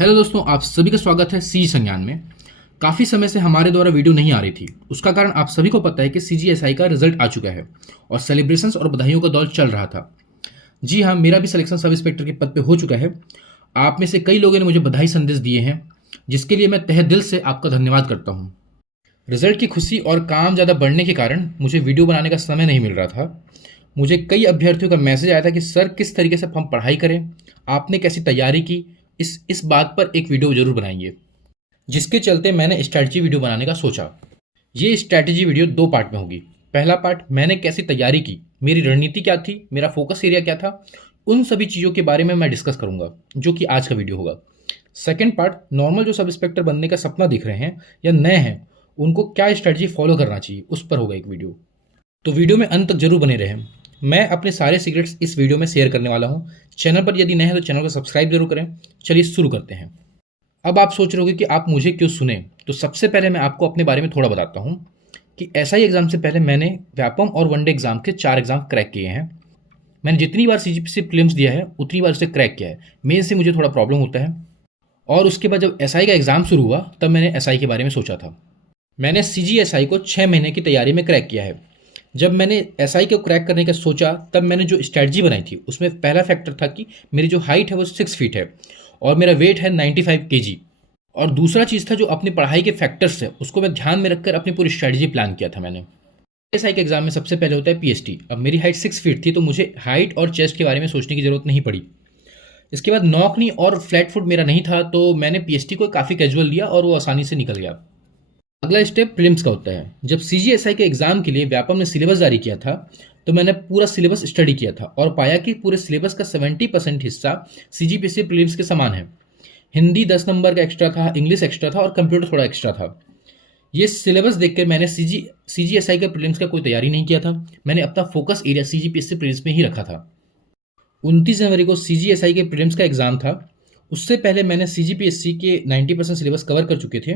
Hello दोस्तों, आप सभी का स्वागत है सी संज्ञान में। काफ़ी समय से हमारे द्वारा वीडियो नहीं आ रही थी। उसका कारण आप सभी को पता है कि सीजीएसआई का रिजल्ट आ चुका है और सेलिब्रेशंस और बधाइयों का दौर चल रहा था। जी हाँ, मेरा भी सिलेक्शन सब इंस्पेक्टर के पद पे हो चुका है। आप में से कई लोगों ने मुझे बधाई संदेश दिए हैं, जिसके लिए मैं तहे दिल से आपका धन्यवाद करता हूँ। रिजल्ट की खुशी और काम ज़्यादा बढ़ने के कारण मुझे वीडियो बनाने का समय नहीं मिल रहा था। मुझे कई अभ्यर्थियों का मैसेज आया था कि सर, किस तरीके से हम पढ़ाई करें, आपने कैसी तैयारी की, इस बात पर एक वीडियो जरूर बनाइए। जिसके चलते मैंने स्ट्रैटेजी वीडियो बनाने का सोचा। ये स्ट्रैटेजी वीडियो 2 पार्ट में होगी। पहला पार्ट, मैंने कैसी तैयारी की, मेरी रणनीति क्या थी, मेरा फोकस एरिया क्या था, उन सभी चीज़ों के बारे में मैं डिस्कस करूंगा, जो कि आज का वीडियो होगा। सेकेंड पार्ट, नॉर्मल जो सब इंस्पेक्टर बनने का सपना दिख रहे हैं या नए हैं, उनको क्या स्ट्रैटेजी फॉलो करना चाहिए, उस पर होगा एक वीडियो। तो वीडियो में अंत तक जरूर बने रहें। मैं अपने सारे सीक्रेट्स इस वीडियो में शेयर करने वाला हूँ। चैनल पर यदि नए हैं तो चैनल को सब्सक्राइब जरूर करें। चलिए शुरू करते हैं। अब आप सोच रहे होगे कि आप मुझे क्यों सुने, तो सबसे पहले मैं आपको अपने बारे में थोड़ा बताता हूँ कि एसआई एग्जाम से पहले मैंने व्यापम और वनडे एग्जाम के 4 एग्जाम क्रैक किए हैं। मैंने जितनी बार सीजीपीसी प्रीलिम्स दिया है उतनी बार उसे क्रैक किया है। मेन से मुझे थोड़ा प्रॉब्लम होता है। और उसके बाद जब एसआई का एग्जाम शुरू हुआ तब मैंने एसआई के बारे में सोचा था। मैंने सीजीएसआई को 6 महीने की तैयारी में क्रैक किया है। जब मैंने एसआई को क्रैक करने का सोचा तब मैंने जो स्ट्रैटेजी बनाई थी उसमें पहला फैक्टर था कि मेरी जो हाइट है वो 6 फीट है और मेरा वेट है 95 केजी। और दूसरा चीज़ था जो अपनी पढ़ाई के फैक्टर्स है उसको मैं ध्यान में रखकर अपनी पूरी स्ट्रैटेजी प्लान किया था मैंने। एसआई के एग्जाम में सबसे पहले होता है पीएसटी। अब मेरी हाइट 6 फीट थी तो मुझे हाइट और चेस्ट के बारे में सोचने की जरूरत नहीं पड़ी। इसके बाद नॉक नी और फ्लैट फुट मेरा नहीं था तो मैंने पीएसटी को काफ़ी कैजुअल लिया और वो आसानी से निकल गया। अगला स्टेप प्रीलिम्स का होता है। जब सीजीएसआई के एग्जाम के लिए व्यापम ने सिलेबस जारी किया था तो मैंने पूरा सिलेबस स्टडी किया था और पाया कि पूरे सिलेबस का 70% हिस्सा सीजीपीएससी प्रीलिम्स के समान है। हिंदी 10 नंबर का एक्स्ट्रा था, इंग्लिश एक्स्ट्रा था और कंप्यूटर थोड़ा एक्स्ट्रा था। ये सिलेबस देखकर मैंने सीजीएसआई के प्रीलिम्स का कोई तैयारी नहीं किया था। मैंने अपना फोकस एरिया सीजीपीएससी प्रीलिम्स में ही रखा था। 29 जनवरी को सीजीएसआई के प्रीलिम्स का एग्जाम था। उससे पहले मैंने सीजीपीएससी के 90% सिलेबस कवर कर चुके थे।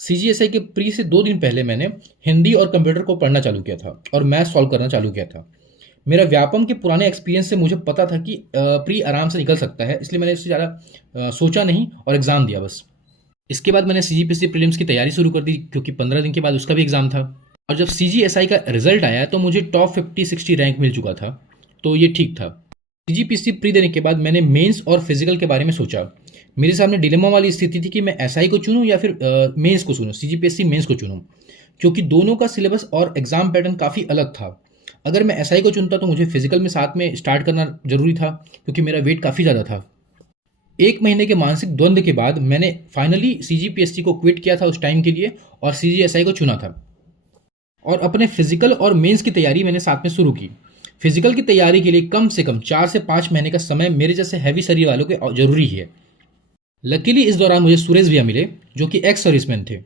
सीजीएसआई के प्री से 2 दिन पहले मैंने हिंदी और कंप्यूटर को पढ़ना चालू किया था और मैथ सॉल्व करना चालू किया था। मेरा व्यापम के पुराने एक्सपीरियंस से मुझे पता था कि प्री आराम से निकल सकता है, इसलिए मैंने इससे ज़्यादा सोचा नहीं और एग्ज़ाम दिया बस। इसके बाद मैंने सीजीपीएससी प्रीलिम्स की तैयारी शुरू कर दी क्योंकि 15 दिन के बाद उसका भी एग्ज़ाम था। और जब सीजीएसआई का रिजल्ट आया तो मुझे टॉप 50-60 रैंक मिल चुका था, तो ये ठीक था। सीजीपीएससी प्री देने के बाद मैंने मेंस और फिजिकल के बारे में सोचा। मेरे सामने डिलेमा वाली स्थिति थी कि मैं एसआई को चुनूं या फिर मेंस को चुनूं, सीजीपीएससी मेंस को चुनूं, क्योंकि दोनों का सिलेबस और एग्जाम पैटर्न काफ़ी अलग था। अगर मैं एसआई को चुनता तो मुझे फिजिकल में साथ में स्टार्ट करना जरूरी था क्योंकि मेरा वेट काफ़ी ज़्यादा था। 1 महीने के मानसिक द्वंद्व के बाद मैंने फाइनली सीजीपीएससी को क्विट किया था उस टाइम के लिए और सीजीएसआई को चुना था। और अपने फिजिकल और मेंस की तैयारी मैंने साथ में शुरू की। फिजिकल की तैयारी के लिए कम से कम 4 से 5 महीने का समय मेरे जैसे हैवी शरीर वालों के जरूरी है। लकीली इस दौरान मुझे सुरेश भैया मिले जो कि एक्स सर्विसमैन थे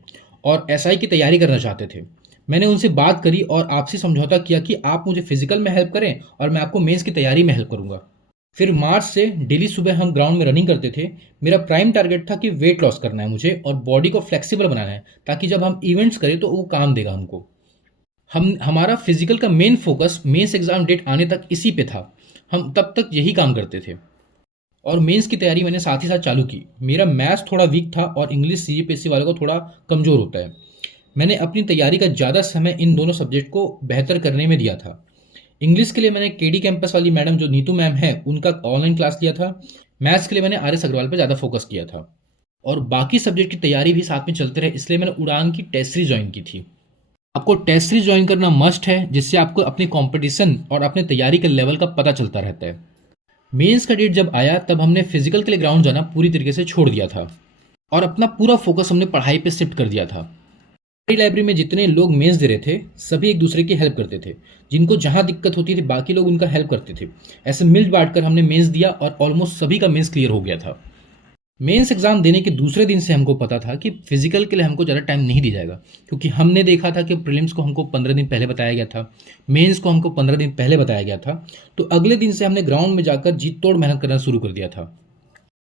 और एसआई की तैयारी करना चाहते थे। मैंने उनसे बात करी और आपसी समझौता किया कि आप मुझे फिजिकल में हेल्प करें और मैं आपको मेंस की तैयारी में हेल्प करूंगा। फिर मार्च से डेली सुबह हम ग्राउंड में रनिंग करते थे। मेरा प्राइम टारगेट था कि वेट लॉस करना है मुझे और बॉडी को फ्लेक्सिबल बनाना है ताकि जब हम इवेंट्स करें तो वो काम देगा हमको। हमारा फिजिकल का main focus mains exam date आने तक इसी पे था। हम तब तक यही काम करते थे और मेंस की तैयारी मैंने साथ ही साथ चालू की। मेरा मैथ्स थोड़ा वीक था और इंग्लिश सीजीपीएससी वालों को थोड़ा कमज़ोर होता है। मैंने अपनी तैयारी का ज़्यादा समय इन दोनों सब्जेक्ट को बेहतर करने में दिया था। इंग्लिश के लिए मैंने केडी कैंपस वाली मैडम जो नीतू मैम है उनका ऑनलाइन क्लास लिया था। मैथ्स के लिए मैंने आर एस अग्रवाल पर ज़्यादा फोकस किया था और बाकी सब्जेक्ट की तैयारी भी साथ में चलते रहे, इसलिए मैंने उड़ान की टेस्ट सीरीज ज्वाइन की थी। आपको टेस्ट सीरीज ज्वाइन करना मस्ट है, जिससे आपको अपने कंपटीशन और अपने तैयारी के लेवल का पता चलता रहता है। मेंस का डेट जब आया तब हमने फिजिकल के लिए ग्राउंड जाना पूरी तरीके से छोड़ दिया था और अपना पूरा फोकस हमने पढ़ाई पे शिफ्ट कर दिया था। हमारी लाइब्रेरी में जितने लोग मेंस दे रहे थे सभी एक दूसरे की हेल्प करते थे। जिनको जहाँ दिक्कत होती थी बाकी लोग उनका हेल्प करते थे। ऐसे मिल बांट कर हमने मेंस दिया और ऑलमोस्ट सभी का मेंस क्लियर हो गया था। मेंस एग्जाम देने के दूसरे दिन से हमको पता था कि फिजिकल के लिए हमको ज़्यादा टाइम नहीं दिया जाएगा, क्योंकि हमने देखा था कि प्रीलिम्स को हमको 15 दिन पहले बताया गया था, मेंस को हमको 15 दिन पहले बताया गया था। तो अगले दिन से हमने ग्राउंड में जाकर जी तोड़ मेहनत करना शुरू कर दिया था।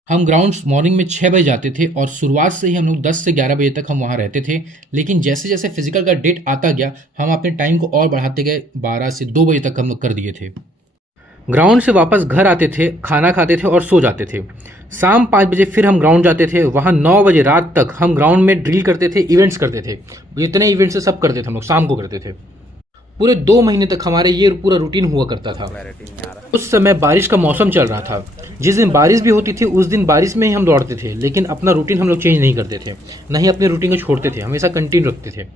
हम ग्राउंड मॉर्निंग में 6 बजे जाते थे और शुरुआत से ही हम लोग 10 से 11 बजे तक हम वहाँ रहते थे। लेकिन जैसे जैसे फिजिकल का डेट आता गया हम अपने टाइम को और बढ़ाते गए, 12 से 2 बजे तक हम लोग कर दिए थे। ग्राउंड से वापस घर आते थे, खाना खाते थे और सो जाते थे। शाम 5 बजे फिर हम ग्राउंड जाते थे, वहाँ 9 बजे रात तक हम ग्राउंड में ड्रिल करते थे, इवेंट्स करते थे। जितने इवेंट्स सब करते थे हम लोग, शाम को करते थे। पूरे 2 महीने तक हमारे ये पूरा रूटीन हुआ करता था। उस समय बारिश का मौसम चल रहा था। जिस दिन बारिश भी होती थी उस दिन बारिश में ही हम दौड़ते थे, लेकिन अपना रूटीन हम लोग चेंज नहीं करते थे, ना ही अपने रूटीन को छोड़ते थे, हमेशा कंटिन्यू रखते थे।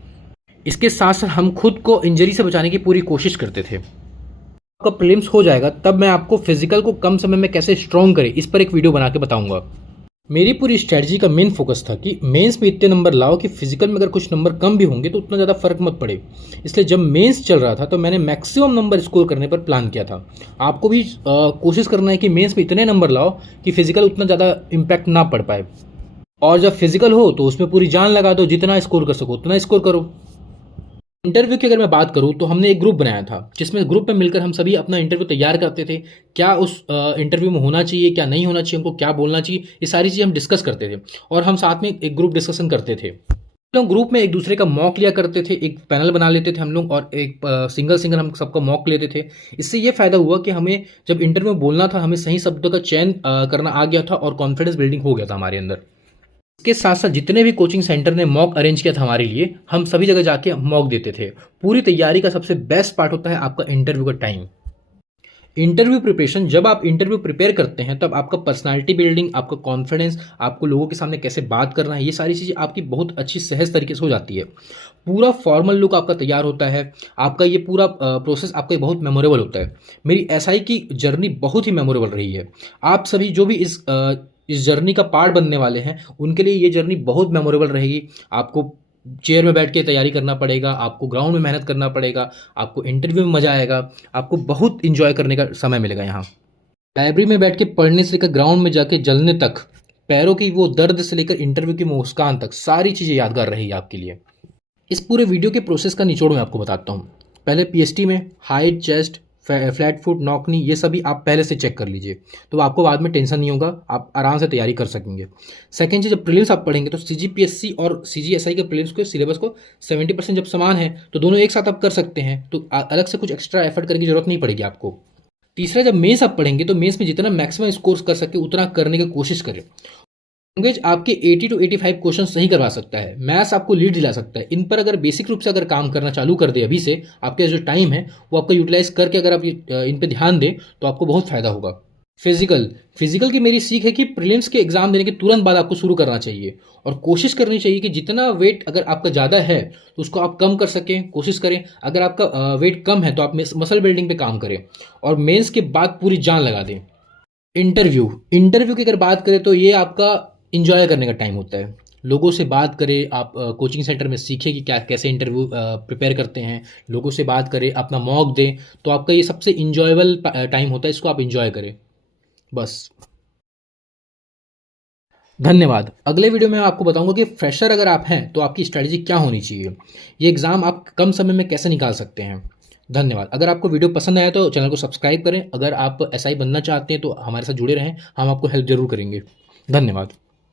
इसके साथ साथ हम खुद को इंजरी से बचाने की पूरी कोशिश करते थे। आपका प्रीलिम्स हो जाएगा तब मैं आपको फिजिकल को कम समय में कैसे स्ट्रॉन्ग करें इस पर एक वीडियो बना के बताऊंगा। मेरी पूरी स्ट्रैटेजी का मेन फोकस था कि मेंस में इतने नंबर लाओ कि फिजिकल में अगर कुछ नंबर कम भी होंगे तो उतना ज़्यादा फर्क मत पड़े। इसलिए जब मेंस चल रहा था तो मैंने मैक्सिमम नंबर स्कोर करने पर प्लान किया था। आपको भी कोशिश करना है कि मेंस में इतने नंबर लाओ कि फिजिकल उतना ज़्यादा इम्पैक्ट ना पड़ पाए, और जब फिजिकल हो तो उसमें पूरी जान लगा दो, जितना स्कोर कर सको उतना स्कोर करो। इंटरव्यू की अगर मैं बात करूं तो हमने एक ग्रुप बनाया था जिसमें ग्रुप में मिलकर हम सभी अपना इंटरव्यू तैयार करते थे। क्या उस इंटरव्यू में होना चाहिए, क्या नहीं होना चाहिए, हमको क्या बोलना चाहिए, ये सारी चीज़ें हम डिस्कस करते थे और हम साथ में एक ग्रुप डिस्कशन करते थे। हम लोग ग्रुप में एक दूसरे का मॉक लिया करते थे, एक पैनल बना लेते थे हम लोग और एक सिंगल सिंगल हम सबका मॉक लेते थे। इससे ये फायदा हुआ कि हमें जब इंटरव्यू में बोलना था हमें सही शब्दों का चयन करना आ गया था और कॉन्फिडेंस बिल्डिंग हो गया था हमारे अंदर। इसके साथ साथ जितने भी कोचिंग सेंटर ने मॉक अरेंज किया था हमारे लिए, हम सभी जगह जाके मॉक देते थे। पूरी तैयारी का सबसे बेस्ट पार्ट होता है आपका इंटरव्यू का टाइम। इंटरव्यू प्रिपरेशन, जब आप इंटरव्यू प्रिपेयर करते हैं तब आपका पर्सनालिटी बिल्डिंग, आपका कॉन्फिडेंस, आपको लोगों के सामने कैसे बात करना है, ये सारी चीज़ें आपकी बहुत अच्छी सहज तरीके से हो जाती है। पूरा फॉर्मल लुक आपका तैयार होता है। आपका ये पूरा प्रोसेस आपका बहुत मेमोरेबल होता है। मेरी एसआई की जर्नी बहुत ही मेमोरेबल रही है। आप सभी जो भी इस जर्नी का पार्ट बनने वाले हैं उनके लिए ये जर्नी बहुत मेमोरेबल रहेगी। आपको चेयर में बैठ के तैयारी करना पड़ेगा, आपको ग्राउंड में मेहनत करना पड़ेगा, आपको इंटरव्यू में मज़ा आएगा, आपको बहुत इंजॉय करने का समय मिलेगा यहाँ। लाइब्रेरी में बैठ के पढ़ने से लेकर ग्राउंड में जाके जलने तक, पैरों की वो दर्द से लेकर इंटरव्यू की मुस्कान तक, सारी चीज़ें यादगार रहेगी आपके लिए। इस पूरे वीडियो के प्रोसेस का निचोड़ मैं आपको बताता हूँ। पहले पीएसटी में height, chest, flat foot, knock knee, ये सभी आप पहले से चेक कर लीजिए, तो आपको बाद में टेंशन नहीं होगा, आप आराम से तैयारी कर सकेंगे। सेकंड चीज़, जब प्रीलिम्स आप पढ़ेंगे तो सीजीपीएससी और सीजीएसआई के प्रीलिम्स के सिलेबस को 70% जब समान है तो दोनों एक साथ आप कर सकते हैं, तो अलग से कुछ एक्स्ट्रा एफर्ट करने की जरूरत नहीं पड़ेगी आपको। तीसरा, जब मेंस आप पढ़ेंगे तो मेंस में जितना मैक्सिमम स्कोर कर सके उतना करने की कोशिश करें। लैंग्वेज आपके 80 to 85 क्वेश्चन सही करवा सकता है, मैथ्स आपको लीड दिला सकता है। इन पर अगर बेसिक रूप से अगर काम करना चालू कर दे अभी से, आपके जो टाइम है वो आपका यूटिलाइज करके अगर आप इन पे ध्यान दें तो आपको बहुत फायदा होगा। फिजिकल की मेरी सीख है कि प्रीलिम्स के एग्जाम देने के तुरंत बाद आपको शुरू करना चाहिए और कोशिश करनी चाहिए कि जितना वेट अगर आपका ज़्यादा है तो उसको आप कम कर सकें, कोशिश करें। अगर आपका वेट कम है तो आप मसल बिल्डिंग पे काम करें और मेंस के बाद पूरी जान लगा दें। इंटरव्यू की अगर बात करें तो ये आपका इंजॉय करने का टाइम होता है। लोगों से बात करें, आप कोचिंग सेंटर में सीखें कि क्या कैसे इंटरव्यू प्रिपेयर करते हैं, लोगों से बात करें, अपना मॉक दें, तो आपका ये सबसे इंजॉयबल टाइम होता है, इसको आप इंजॉय करें बस। धन्यवाद। अगले वीडियो में मैं आपको बताऊंगा कि फ्रेशर अगर आप हैं तो आपकी स्ट्रैटेजी क्या होनी चाहिए, ये एग्ज़ाम आप कम समय में कैसे निकाल सकते हैं। धन्यवाद। अगर आपको वीडियो पसंद आया तो चैनल को सब्सक्राइब करें। अगर आप एसआई बनना चाहते हैं तो हमारे साथ जुड़े रहें, हम आपको हेल्प जरूर करेंगे। धन्यवाद।